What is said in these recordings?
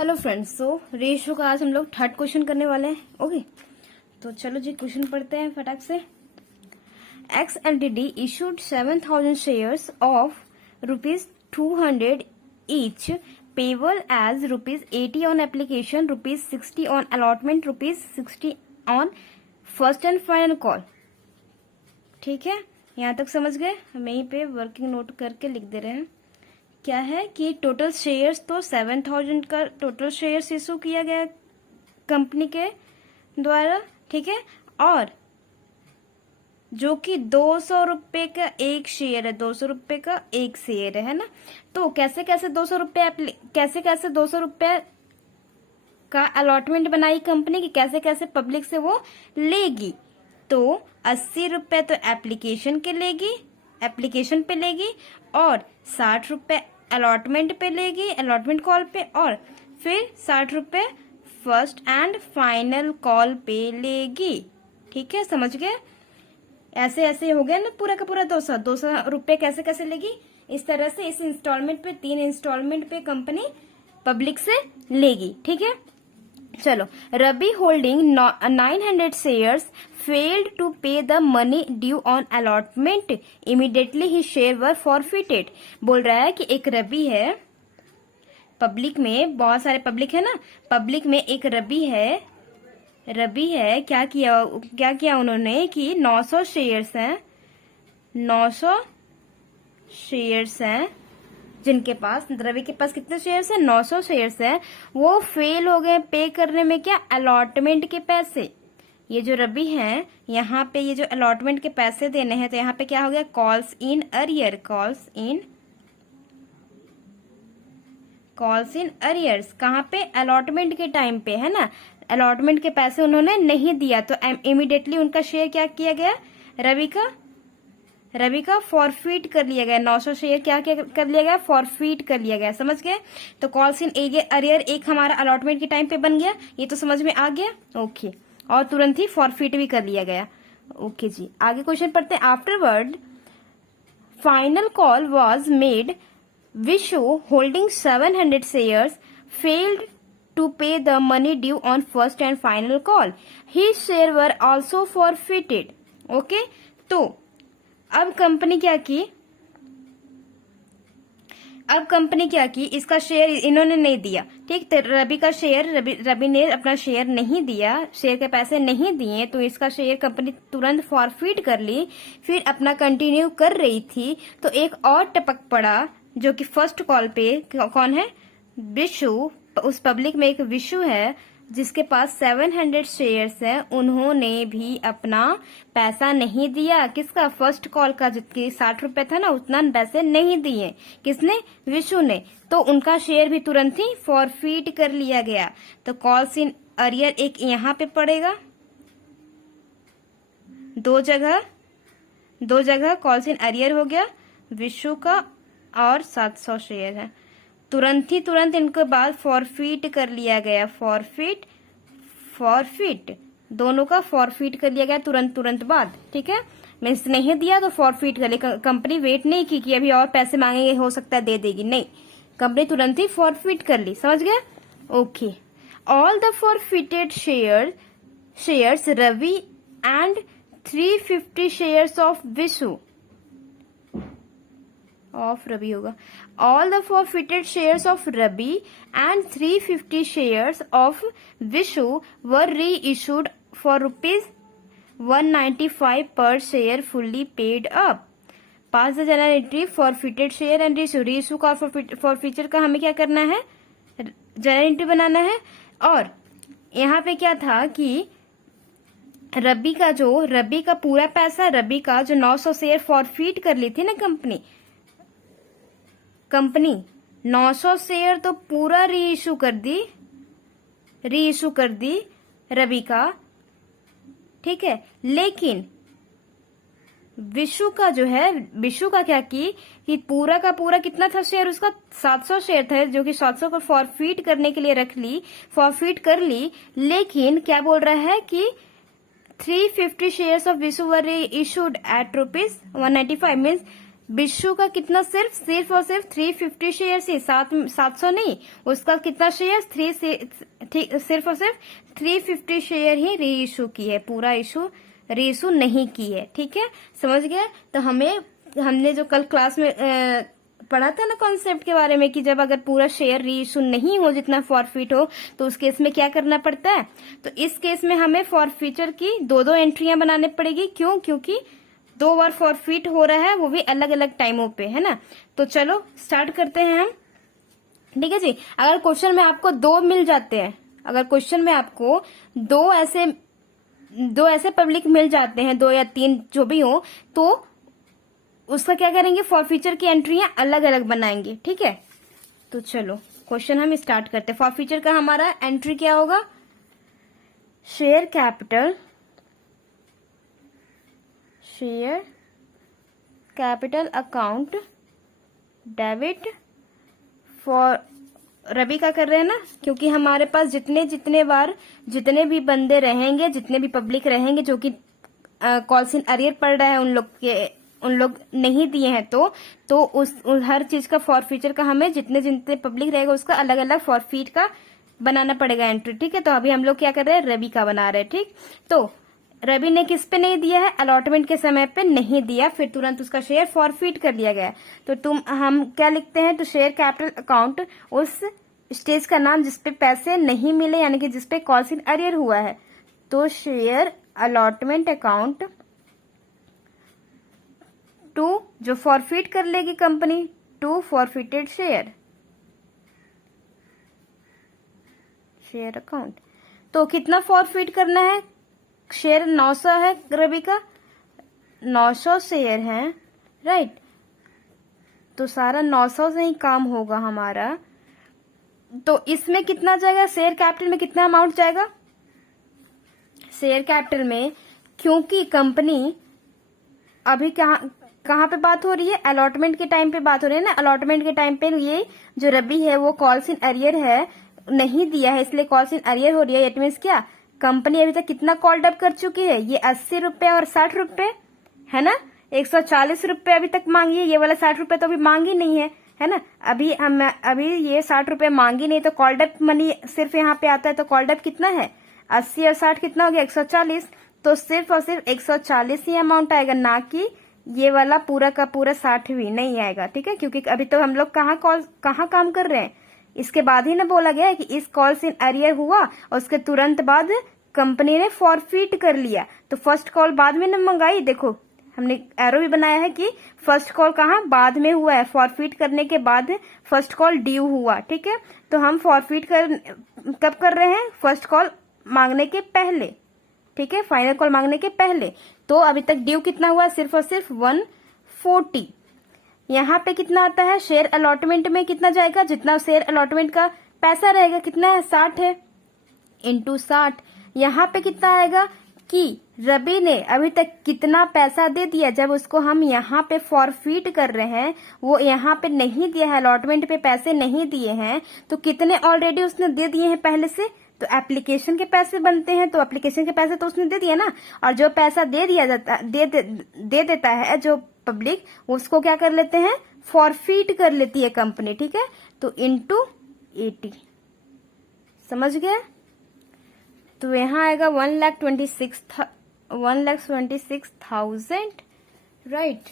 Hello friends, so ratio का आज हम लोग थर्ड क्वेश्चन करने वाले हैं। ओके, तो चलो जी क्वेश्चन पढ़ते हैं फटाक से। X L T D issued 7,000 shares of ₹200 each, payable as ₹80 on application, ₹60 on allotment, ₹60 on first and final call. ठीक है, यहाँ तक समझ गए। हम यहीं पे वर्किंग नोट करके लिख दे रहे हैं। क्या है कि टोटल शेयर्स तो 7,000 का टोटल शेयर्स इशू किया गया कंपनी के द्वारा। ठीक है, और जो कि 200 रुपए का एक शेयर है, 200 रुपए का एक शेयर है ना। तो कैसे कैसे 200 रुपए का अलॉटमेंट बनाई कंपनी की, कैसे कैसे पब्लिक से वो लेगी। तो 80 रुपए तो एप्लीकेशन पे लेगी और 60 रुपए अलॉटमेंट पे लेगी, अलॉटमेंट कॉल पे, और फिर 60 रुपए फर्स्ट एंड फाइनल कॉल पे लेगी। ठीक है, समझ गए। ऐसे ऐसे हो गया ना पूरा का पूरा 200 रुपए कैसे कैसे लेगी। इस तरह से इस इंस्टॉलमेंट पे 3 इंस्टॉलमेंट पे कंपनी पब्लिक से लेगी। ठीक है, चलो। रबी होल्डिंग 900 शेयर्स फेल्ड टू पे the money due on allotment, immediately he share were forfeited. बोल रहा है कि एक रबी है, पब्लिक में बहुत सारे पब्लिक है ना, पब्लिक में एक रबी है। क्या किया उन्होंने कि 900 शेयर्स हैं, 900 शेयर्स हैं जिनके पास, रवि के पास कितने शेयर्स हैं, 900 शेयर्स हैं। वो फेल हो गए पे करने में, क्या, अलॉटमेंट के पैसे। ये जो रवि हैं, यहाँ पे ये जो अलॉटमेंट के पैसे देने हैं, तो यहाँ पे क्या हो गया, कॉल्स इन अरियर्स। कहाँ पे, अलॉटमेंट के टाइम पे, है ना। अलॉटमेंट के पैसे उन्होंने नहीं दिया तो इमीडिएटली उनका शेयर क्या किया गया, रवि का फॉरफिट कर लिया गया। 900 शेयर क्या कर लिया गया, फॉरफिट कर लिया गया। समझ गए। तो कॉल्स इन अरियर एक हमारा अलॉटमेंट के टाइम पे बन गया, ये तो समझ में आ गया। ओके, और तुरंत ही फॉरफिट भी कर लिया गया। ओके जी, आगे क्वेश्चन पढ़ते हैं। Afterward final call was made, Vishu holding 700 shares failed to pay the money due on first and final call. His share were also forfeited. Okay, तो अब कंपनी क्या की, इसका शेयर इन्होंने नहीं दिया। ठीक, तो रवि ने अपना शेयर नहीं दिया, शेयर के पैसे नहीं दिए, तो इसका शेयर कंपनी तुरंत फॉरफिट कर ली। फिर अपना कंटिन्यू कर रही थी, तो एक और टपक पड़ा, जो कि फर्स्ट कॉल पे कौन है, विशु। उस पब्लिक में एक विशु है जिसके पास 700 शेयर्स हैं। उन्होंने भी अपना पैसा नहीं दिया, किसका, फर्स्ट कॉल का, जितके 60 रुपए था ना, उतना पैसे नहीं दिए। किसने, विशु ने। तो उनका शेयर भी तुरंत ही फॉरफिट कर लिया गया। तो कॉल्स इन अरियर एक यहाँ पे पड़ेगा, दो जगह कॉल्स इन अरियर हो गया विशु का, और 700 शेयर है। तुरंत इनके बाद फॉरफिट कर लिया गया। फॉरफिट दोनों का फॉरफिट कर लिया गया तुरंत बाद। ठीक है, मीन्स नहीं दिया तो फॉरफिट कर लिया। कंपनी वेट नहीं की कि अभी और पैसे मांगेंगे, हो सकता है दे देगी, नहीं, कंपनी तुरंत ही फॉरफिट कर ली। समझ गया। Okay, all the forfeited shares Ravi and 350 shares of Vishu Ravi होगा। All the forfeited shares of Rabi and 350 shares of Vishu were reissued for ₹195 per share, fully paid up. Pass the journal entry forfeited share and reissue का forfeiture का हमें क्या करना है, journal entry बनाना है। और यहाँ पे क्या था कि रबी का पूरा पैसा, रबी का जो 900 शेयर फॉरफिट कर ली थी ना कंपनी 900 शेयर तो पूरा रीइश्यू कर दी रवि का। ठीक है, लेकिन विशु का क्या कि पूरा का पूरा कितना था शेयर, उसका 700 शेयर था, जो कि 700 को फॉरफिट करने के लिए फॉरफिट कर ली। लेकिन क्या बोल रहा है कि 350 shares of Vishu were issued at ₹195, means Vishu का कितना सिर्फ और सिर्फ 350 शेयर ही, 700 नहीं, उसका कितना शेयर सिर्फ और सिर्फ 350 शेयर ही री इशू की है, पूरा इशू री इशू नहीं की है। ठीक है, समझ गए। तो हमने जो कल क्लास में पढ़ा था ना कॉन्सेप्ट के बारे में कि जब अगर पूरा शेयर री इशू नहीं हो, जितना फॉरफिट हो, तो उस केस में क्या करना पड़ता है। तो इस केस में हमें फॉरफीचर की दो एंट्रियां बनाने पड़ेगी। क्यों? क्योंकि 2 बार फॉरफिट हो रहा है, वो भी अलग अलग टाइमों पे, है ना। तो चलो स्टार्ट करते हैं हम। ठीक है जी। अगर क्वेश्चन में आपको 2 मिल जाते हैं, अगर क्वेश्चन में आपको दो ऐसे पब्लिक मिल जाते हैं, 2 या 3 जो भी हो, तो उसका क्या करेंगे, फॉरफीचर की एंट्रियां अलग अलग बनाएंगे। ठीक है, तो चलो क्वेश्चन हम स्टार्ट करते हैं। फॉरफीचर का हमारा एंट्री क्या होगा, share capital account debit for Ravi का कर रहे हैं ना, क्योंकि हमारे पास जितने भी बंदे रहेंगे, जितने भी पब्लिक रहेंगे जो कि कॉल्स इन अरियर पड़ रहा है, उन लोग नहीं दिए हैं, तो उस हर चीज का फॉरफीचर का हमें जितने पब्लिक रहेगा उसका अलग अलग फॉरफीट का बनाना पड़ेगा एंट्री। ठीक है, तो अभी हम लोग क्या कर रहे हैं, रवि का बना रहे हैं। ठीक, तो रवि ने किस पे नहीं दिया है, अलॉटमेंट के समय पे नहीं दिया, फिर तुरंत उसका शेयर फॉरफिट कर लिया गया। तो हम क्या लिखते हैं, तो शेयर कैपिटल अकाउंट उस स्टेज का नाम जिसपे पैसे नहीं मिले, यानी कि जिसपे कॉल्स इन अरियर हुआ है। तो शेयर अलॉटमेंट अकाउंट टू, जो फॉरफिट कर लेगी company, to forfeited share account. तो कितना फॉरफिट करना है, शेयर 900 है रवि का, 900 शेयर है, राइट। तो सारा 900 से ही काम होगा हमारा। तो इसमें कितना जाएगा, शेयर कैपिटल में कितना अमाउंट जाएगा, शेयर कैपिटल में, क्योंकि कंपनी अभी कहाँ पे बात हो रही है, अलॉटमेंट के टाइम पे बात हो रही है ना। अलॉटमेंट के टाइम पे ये जो रवि है वो कॉल्स इन अरियर है, नहीं दिया है, इसलिए कॉल्स इन अरियर हो रही है। इट मीन्स क्या, कंपनी अभी तक कितना कॉल डब कर चुकी है, ये 80 रुपए और 60 रुपए है ना, 140 रुपए अभी तक मांगी है। ये वाला 60 रुपए तो अभी मांगी नहीं है ना। अभी ये 60 रुपए मांगी नहीं, तो कॉल डब मनी सिर्फ यहाँ पे आता है। तो कॉल डब कितना है, 80 और 60 कितना हो गया, 140। तो सिर्फ और सिर्फ 140 ही अमाउंट आएगा, ना कि ये वाला पूरा का पूरा 60 भी नहीं आएगा। ठीक है, क्योंकि अभी तो हम लोग कहाँ काम कर रहे हैं, इसके बाद ही ना बोला गया है कि इस कॉल्स इन अरियर हुआ और उसके तुरंत बाद कंपनी ने फॉरफिट कर लिया। तो फर्स्ट कॉल बाद में न मंगाई, देखो हमने एरो भी बनाया है कि फर्स्ट कॉल कहाँ बाद में हुआ है, फॉरफिट करने के बाद फर्स्ट कॉल ड्यू हुआ। ठीक है, तो हम फॉरफिट कब कर रहे हैं, फर्स्ट कॉल मांगने के पहले। ठीक है, फाइनल कॉल मांगने के पहले। तो अभी तक ड्यू कितना हुआ, सिर्फ और सिर्फ 140। यहाँ पे कितना आता है, शेयर अलॉटमेंट में कितना जाएगा, जितना शेयर अलॉटमेंट का पैसा रहेगा, कितना है, 60 है, इंटू 60। यहाँ पे कितना आएगा कि रवि ने अभी तक कितना पैसा दे दिया, जब उसको हम यहाँ पे फॉरफिट कर रहे हैं, वो यहाँ पे नहीं दिया है, अलॉटमेंट पे पैसे नहीं दिए हैं, तो कितने ऑलरेडी उसने दे दिए हैं पहले से, तो एप्लीकेशन के पैसे बनते हैं, तो एप्लीकेशन के पैसे तो उसने दे दिया ना। और जो पैसा दे देता है जो पब्लिक, उसको क्या कर लेते हैं, फॉरफिट कर लेती है कंपनी। ठीक है, तो इंटू 80, समझ गए। तो यहाँ आएगा 1,26,000, राइट।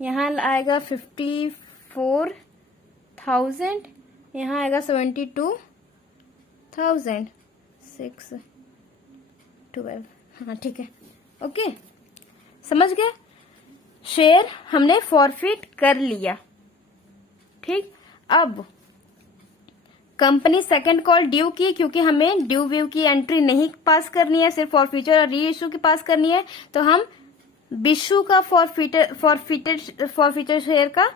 यहाँ आएगा 54,000, यहाँ आएगा 72,612। हाँ ठीक है, ओके, समझ गए। शेयर हमने फॉरफिट कर लिया। ठीक, अब कंपनी सेकंड कॉल ड्यू की, क्योंकि हमें ड्यू व्यू की एंट्री नहीं पास करनी है, सिर्फ फॉरफिचर और री इशू की पास करनी है। तो हम विशु का फॉरफिचर शेयर का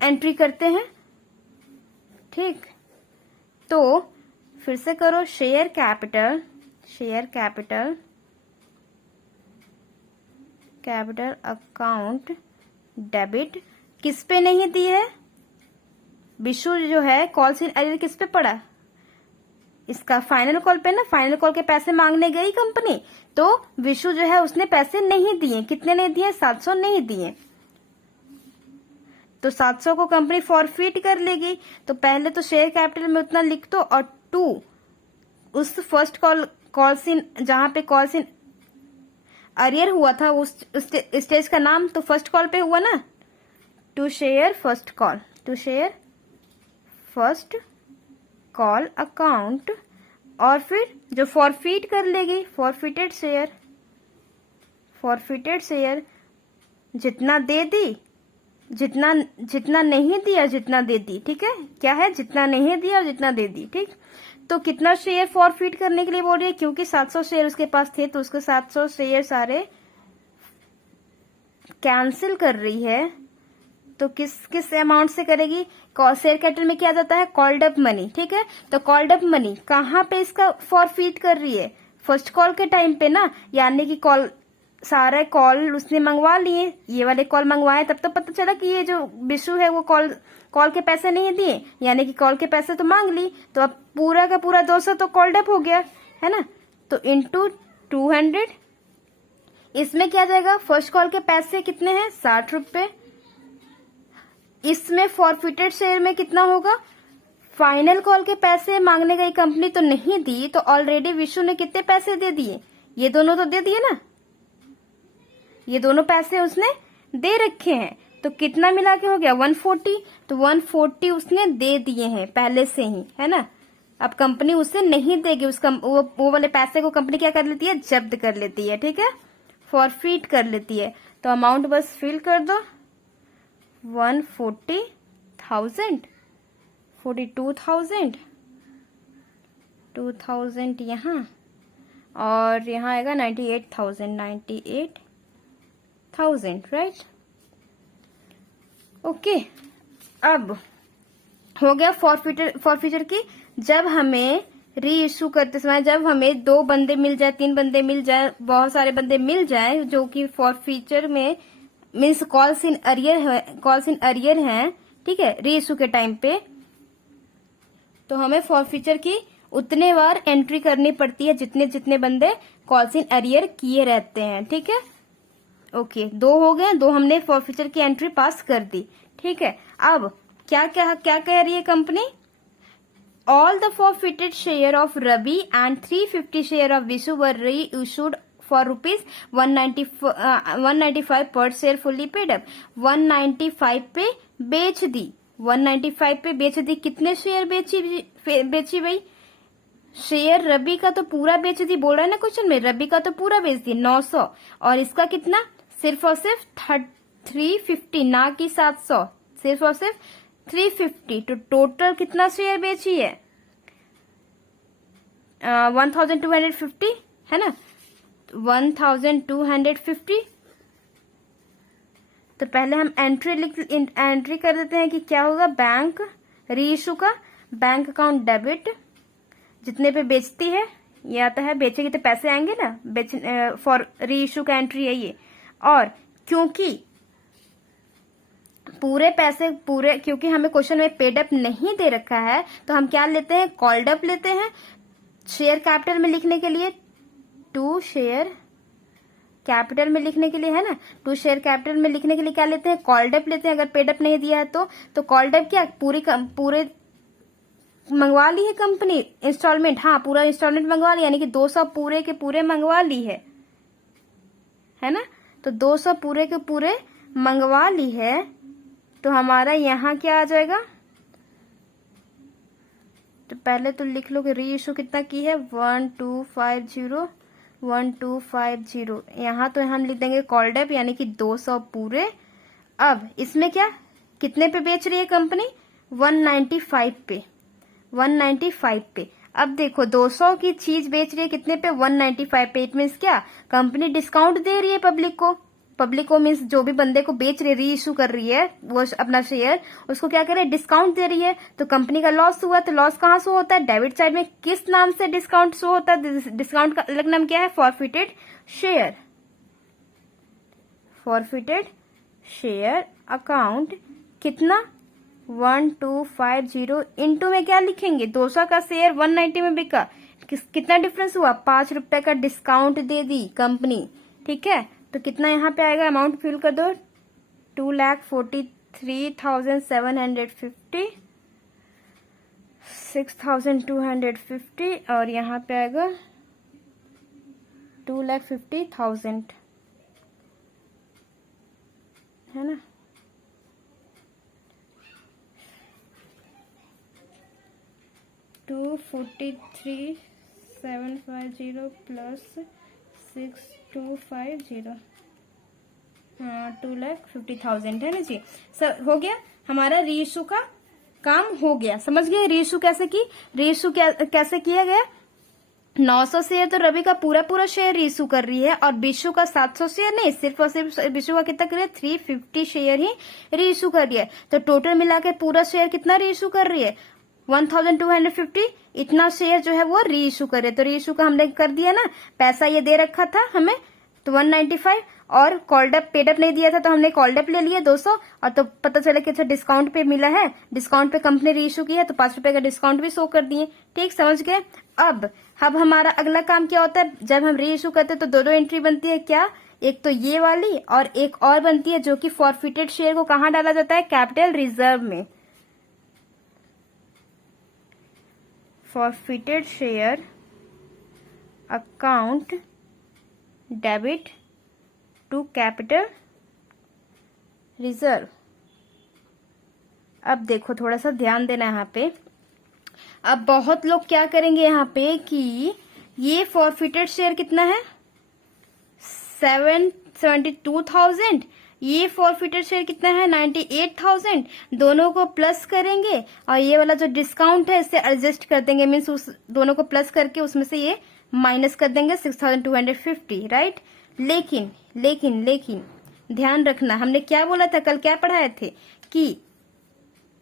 एंट्री करते हैं। ठीक, तो फिर से करो, शेयर कैपिटल अकाउंट डेबिट, किस पे नहीं दी है, विशु जो है कॉल्स इन अरियर किस पे पड़ा, इसका फाइनल कॉल पे ना। फाइनल कॉल के पैसे मांगने गई कंपनी, तो विशु जो है उसने पैसे नहीं दिए। कितने नहीं दिए, 700 नहीं दिए। तो 700 को कंपनी फॉरफिट कर लेगी। तो पहले तो शेयर कैपिटल में उतना लिख दो, और 2 उस फर्स्ट कॉल्स इन, जहां पे कॉल्स इन अरियर हुआ था उस स्टेज का नाम तो फर्स्ट कॉल पे हुआ ना, to share first call, to share first call account, और फिर जो फॉरफिट कर लेगी फॉरफिटेड शेयर, फॉरफिटेड शेयर जितना दे दी, जितना नहीं दिया जितना दे दी, ठीक है, क्या है, जितना नहीं दिया और जितना दे दी, ठीक। तो कितना शेयर फॉरफिट करने के लिए बोल रही है, क्योंकि 700 शेयर उसके पास थे तो उसके 700 शेयर सारे कैंसिल कर रही है। तो किस अमाउंट से करेगी, शेयर कैपिटल में क्या जाता है, कॉल्ड अप मनी, ठीक है। तो कॉल्ड अप मनी कहाँ पे इसका फॉरफिट कर रही है, फर्स्ट कॉल के टाइम पे ना, यानी कि कॉल सारे कॉल उसने मंगवा लिए, ये वाले कॉल मंगवाए, तब तो पता चला कि ये जो विशु है वो कॉल के पैसे नहीं दिए, यानी कि कॉल के पैसे तो मांग ली, तो अब पूरा का पूरा 200 तो कॉल्ड अप हो गया है ना। तो इंटू 200, इसमें क्या जाएगा, फर्स्ट कॉल के पैसे कितने हैं, 60 रुपए, इसमें फॉरफिटेड शेयर में कितना होगा, फाइनल कॉल के पैसे मांगने गई कंपनी तो नहीं दी, तो ऑलरेडी विशु ने कितने पैसे दे दिए, ये दोनों तो दे दिए ना, ये दोनों पैसे उसने दे रखे हैं, तो कितना मिला के हो गया 140, तो 140 उसने दे दिए हैं पहले से ही, है ना। अब कंपनी उसे नहीं देगी, वो वाले पैसे को कंपनी क्या कर लेती है, जब्त कर लेती है, ठीक है, फॉरफिट कर लेती है। तो अमाउंट बस फिल कर दो, 140,000, 42,000, 2,000 यहाँ, और यहाँ आएगा 98,000, 98,000, राइट। ओके, अब हो गया फॉरफिटर की। जब हमें री इशू करते समय, जब हमें 2 बंदे मिल जाए, 3 बंदे मिल जाए, बहुत सारे बंदे मिल जाए जो कि फॉरफिटर में मीन्स कॉल्स इन अरियर हैं, ठीक है, री इशू के टाइम पे, तो हमें फॉरफिटर की उतने बार एंट्री करनी पड़ती है जितने जितने बंदे कॉल्स इन अरियर किए रहते हैं, ठीक है। ओके, 2 हो गए, 2 हमने फॉरफिटर की एंट्री पास कर दी, ठीक है। अब क्या कह रही है company, all the forfeited share of Ravi and 350 share of Vishu were reissued for ₹195 पर शेयर फुल्ली पेड अप। 195 पे बेच दी, 195 पे बेच दी। कितने शेयर बेची भाई, शेयर रवि का तो पूरा बेच दी, बोल रहा है ना क्वेश्चन में, रवि का तो पूरा बेच दी 900, और इसका कितना, सिर्फ और सिर्फ 350, ना कि 700, सिर्फ और सिर्फ 350। तो टोटल कितना शेयर बेची है, 1250, है ना, 1250। तो पहले हम एंट्री कर देते हैं कि क्या होगा, बैंक री इशू का बैंक अकाउंट डेबिट, जितने पे बेचती है ये आता है, बेचेगी तो पैसे आएंगे ना, फॉर री इशू का एंट्री है ये। और क्योंकि क्योंकि हमें क्वेश्चन में पेड अप नहीं दे रखा है, तो हम क्या लेते हैं, कॉल्ड अप लेते हैं। शेयर कैपिटल में लिखने के लिए, टू शेयर कैपिटल में लिखने के लिए, है ना, टू शेयर कैपिटल में लिखने के लिए क्या लेते हैं, कॉल्ड अप लेते हैं। अगर पेड अप नहीं दिया है तो कॉल्ड अप क्या, पूरे मंगवा ली है कंपनी इंस्टॉलमेंट, हाँ पूरा इंस्टॉलमेंट मंगवा लिया, यानी कि 200 पूरे के पूरे मंगवा ली है ना। तो 200 पूरे के पूरे मंगवा ली है, तो हमारा यहाँ क्या आ जाएगा, तो पहले तो लिख लो कि री इशू कितना की है, 1250, यहाँ तो हम लिख देंगे कॉल्ड अप, यानी कि 200 पूरे। अब इसमें क्या, कितने पे बेच रही है कंपनी, 195 पे। अब देखो 200 की चीज बेच रही है कितने पे, 195 पे। इट मीन्स क्या, कंपनी डिस्काउंट दे रही है पब्लिक को मीन्स जो भी बंदे को बेच रही है, री इशू कर रही है वो अपना शेयर, उसको क्या करे, डिस्काउंट दे रही है। तो कंपनी का लॉस हुआ, तो लॉस कहाँ शो होता है, डेबिट साइड में किस नाम से डिस्काउंट शो होता है, डिस्काउंट का अलग नाम क्या है, forfeited share. Forfeited share account कितना, 1250 इंटू में क्या लिखेंगे, 200 का शेयर 190 में बिका, कितना डिफरेंस हुआ, 5 रुपए का डिस्काउंट दे दी कंपनी, ठीक है। तो कितना यहाँ पे आएगा, अमाउंट फिल कर दो, 3,750, 6,250 और यहाँ पे आएगा 2,50,000, है ना। टू 43,750 प्लस 6,250, हाँ 2,50,000 है ना जी। सर हो गया हमारा रीइशू का काम हो गया। समझ गए रीइशू कैसे की? रीइशू कैसे किया गया? 900 शेयर तो रवि का पूरा शेयर रीइशू कर रही है और बिशु का 700 शेयर नहीं, सिर्फ और सिर्फ बिशु का कितना कर रही है? 350 शेयर ही रीइशू कर रही है। तो टोटल मिला के पूरा शेयर कितना रीइशू कर रही है? 1250। इतना शेयर जो है वो रीइशू करे। तो रीइशू का हमने कर दिया ना, पैसा ये दे रखा था हमें तो 195 और कॉल्डअप पेडअप नहीं दिया था तो हमने कॉल्डअप ले लिया 200 और तो पता चला कि अच्छा डिस्काउंट पे मिला है, डिस्काउंट पे कंपनी रीइशू की है तो 5 रुपए का डिस्काउंट भी शो कर दिए। ठीक समझ गए। अब हमारा अगला काम क्या होता है? जब हम रीइशू करते हैं तो दो एंट्री बनती है। क्या? एक तो ये वाली और एक और बनती है जो कि फॉरफिटेड शेयर को कहाँ डाला जाता है? कैपिटल रिजर्व में। Forfeited share account debit to capital reserve. अब देखो थोड़ा सा ध्यान देना यहाँ पे। अब बहुत लोग क्या करेंगे यहाँ पे कि ये फॉरफिटेड शेयर कितना है? 72,000। ये फॉरफिटेड शेयर कितना है? 98,000। दोनों को प्लस करेंगे और ये वाला जो डिस्काउंट है इससे एडजस्ट कर देंगे, मीन्स उस दोनों को प्लस करके उसमें से ये माइनस कर देंगे 6,250, राइट। लेकिन ध्यान रखना, हमने क्या बोला था कल, क्या पढ़ाए थे कि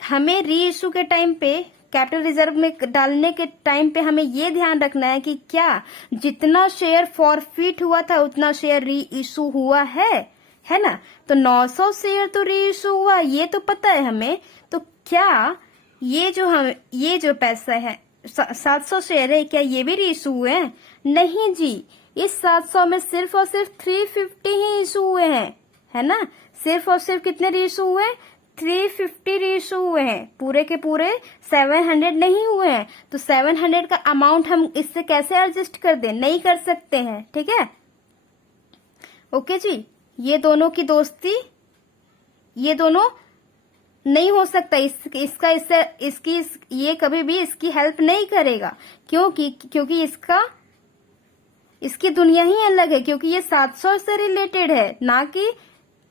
हमें रीइशू के टाइम पे कैपिटल रिजर्व में डालने के टाइम पे हमें ये ध्यान रखना है कि क्या जितना शेयर फॉरफिट हुआ था उतना शेयर रीइशू हुआ है ना। तो 900 शेयर तो रीइशू हुआ, ये तो पता है हमें। तो क्या ये जो पैसा है 700 शेयर है, क्या ये भी रीइशू हुए हैं? नहीं जी, इस 700 में सिर्फ और सिर्फ 350 ही इशू हुए हैं, है ना। सिर्फ और सिर्फ कितने रीइशू हुए? 350 रीइशू हुए हैं, पूरे के पूरे 700 नहीं हुए हैं। तो 700 का अमाउंट हम इससे कैसे एडजस्ट कर दें? नहीं कर सकते हैं, ठीक है। ओके जी, ये दोनों की दोस्ती, ये दोनों नहीं हो सकता। ये कभी भी इसकी हेल्प नहीं करेगा। क्योंकि इसकी दुनिया ही अलग है, क्योंकि ये 700 से रिलेटेड है ना कि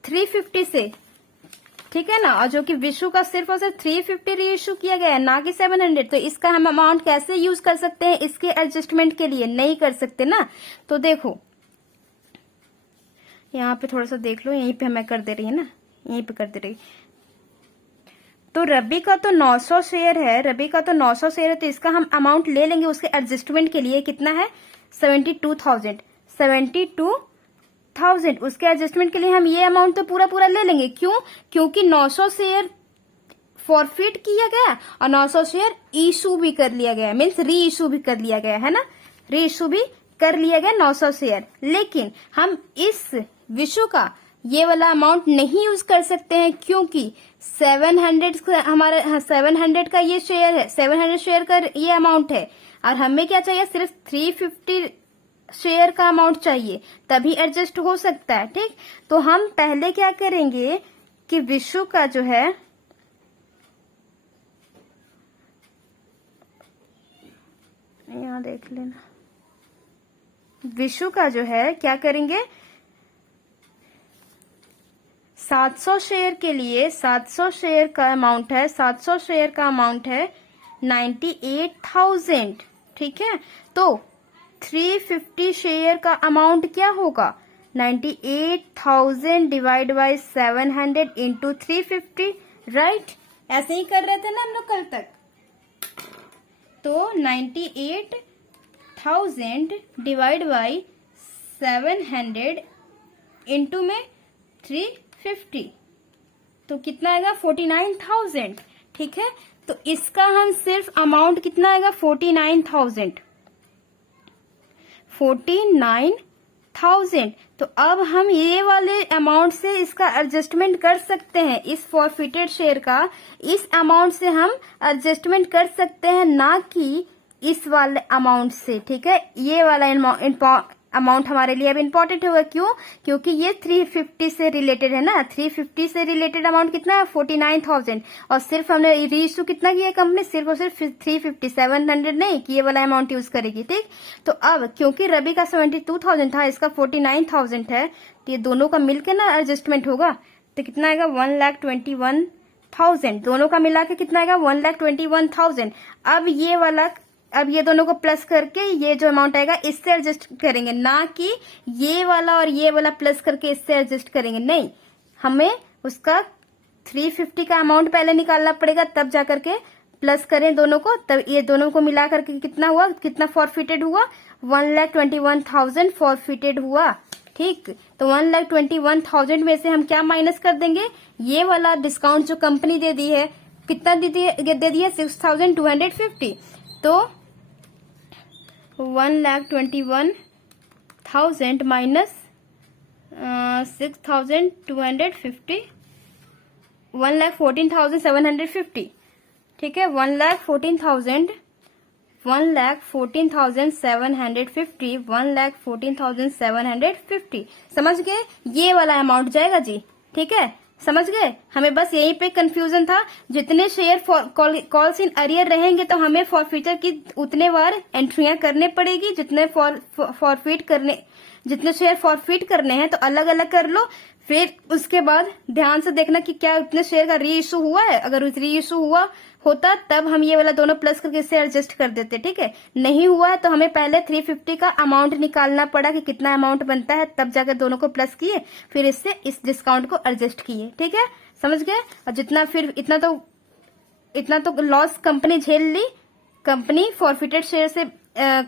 350 से, ठीक है ना। और जो कि विशु का सिर्फ और सिर्फ 350 रीइशू किया गया है ना कि 700। तो इसका हम अमाउंट कैसे यूज कर सकते हैं इसके एडजस्टमेंट के लिए? नहीं कर सकते ना। तो देखो यहाँ पे थोड़ा सा देख लो, यहीं पे मैं कर दे रही है ना, यहीं पे कर दे रही। तो रबी का तो 900 शेयर है, तो इसका हम अमाउंट ले लेंगे उसके एडजस्टमेंट के लिए। कितना है? 72,000। उसके एडजस्टमेंट के लिए हम ये अमाउंट तो पूरा ले लेंगे। क्यों? क्योंकि 900 शेयर फॉरफिट किया गया और 900 शेयर इशू भी कर लिया गया, मीन्स री इशू भी कर लिया गया, है ना। री इशू भी कर लिया गया 900 शेयर। लेकिन हम इस विशु का ये वाला अमाउंट नहीं यूज कर सकते हैं, क्योंकि 700 का ये शेयर है, 700 शेयर का ये अमाउंट है और हमें क्या चाहिए? सिर्फ 350 शेयर का अमाउंट चाहिए, तभी एडजस्ट हो सकता है, ठीक। तो हम पहले क्या करेंगे कि विशु का जो है यहाँ देख लेना, विशु का जो है क्या करेंगे? 700 शेयर के लिए 700 शेयर का अमाउंट है 98,000, ठीक है। तो 350 शेयर का अमाउंट क्या होगा? 98,000 डिवाइड बाई 700 इंटू 350, राइट। ऐसे ही कर रहे थे ना हम लोग कल तक। तो 98,000 डिवाइड बाई 700 इंटू में 350, तो कितना आएगा? 49,000, ठीक है। तो इसका हम सिर्फ अमाउंट कितना आएगा? 49,000। तो अब हम ये वाले अमाउंट से इसका एडजस्टमेंट कर सकते हैं, इस फॉरफिटेड शेयर का इस अमाउंट से हम एडजस्टमेंट कर सकते हैं, ना कि इस वाले अमाउंट से। ठीक है, ये वाला अमाउंट हमारे लिए अब इम्पोर्टेंट होगा। क्यों? क्योंकि ये 350 से रिलेटेड है ना। 350 से रिलेटेड अमाउंट कितना है? 49,000। और सिर्फ हमने रीइश्यू कितना किया कंपनी? सिर्फ और सिर्फ 350, 700 नहीं कि ये वाला अमाउंट यूज करेगी। ठीक, तो अब क्योंकि रवि का 72,000 था, इसका 49,000 है, तो ये दोनों का मिलकर ना एडजस्टमेंट होगा। तो कितना आएगा? 1,21,000। दोनों का मिला के कितना आएगा? 1,21,000। अब ये दोनों को प्लस करके ये जो अमाउंट आएगा इससे एडजस्ट करेंगे, ना कि ये वाला और ये वाला प्लस करके इससे एडजस्ट करेंगे। नहीं, हमें उसका 350 का अमाउंट पहले निकालना पड़ेगा, तब जाकर के प्लस करें दोनों को, तब ये दोनों को मिला करके कितना हुआ, कितना फॉरफिटेड हुआ? 1,21,000 फॉरफिटेड हुआ। ठीक, तो 1,21,000 में से हम क्या माइनस कर देंगे? ये वाला डिस्काउंट जो कंपनी दे दी है, कितना दे दी है? 6,250। तो 1,21,000 माइनस 6,250, 1,14,750। ठीक है, 1,14,750, 1,14,750। समझ गए? ये वाला अमाउंट जाएगा जी। ठीक है, समझ गए? हमें बस यहीं पे कंफ्यूजन था। जितने शेयर कॉल्स इन अरियर रहेंगे तो हमें फॉरफिटर की उतने बार एंट्रियां करने पड़ेगी, जितने शेयर फॉरफिट करने हैं तो अलग अलग कर लो। फिर उसके बाद ध्यान से देखना कि क्या उतने शेयर का री इशू हुआ है। अगर री इशू हुआ होता तब हम ये वाला दोनों प्लस करके इससे एडजस्ट कर देते। ठीक है, नहीं हुआ है तो हमें पहले 350 का अमाउंट निकालना पड़ा कि कितना अमाउंट बनता है, तब जाकर दोनों को प्लस किए, फिर इससे इस डिस्काउंट को एडजस्ट किए। ठीक है, समझ गए? और जितना फिर इतना तो लॉस कंपनी झेल ली, कंपनी फॉरफिटेड शेयर से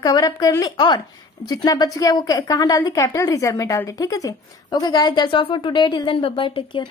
कवर अप कर ली, और जितना बच गया वो कहाँ डाल दी? कैपिटल रिजर्व में डाल दी। ठीक है जी। Okay guys, that's all for today. Till then bye bye, take care.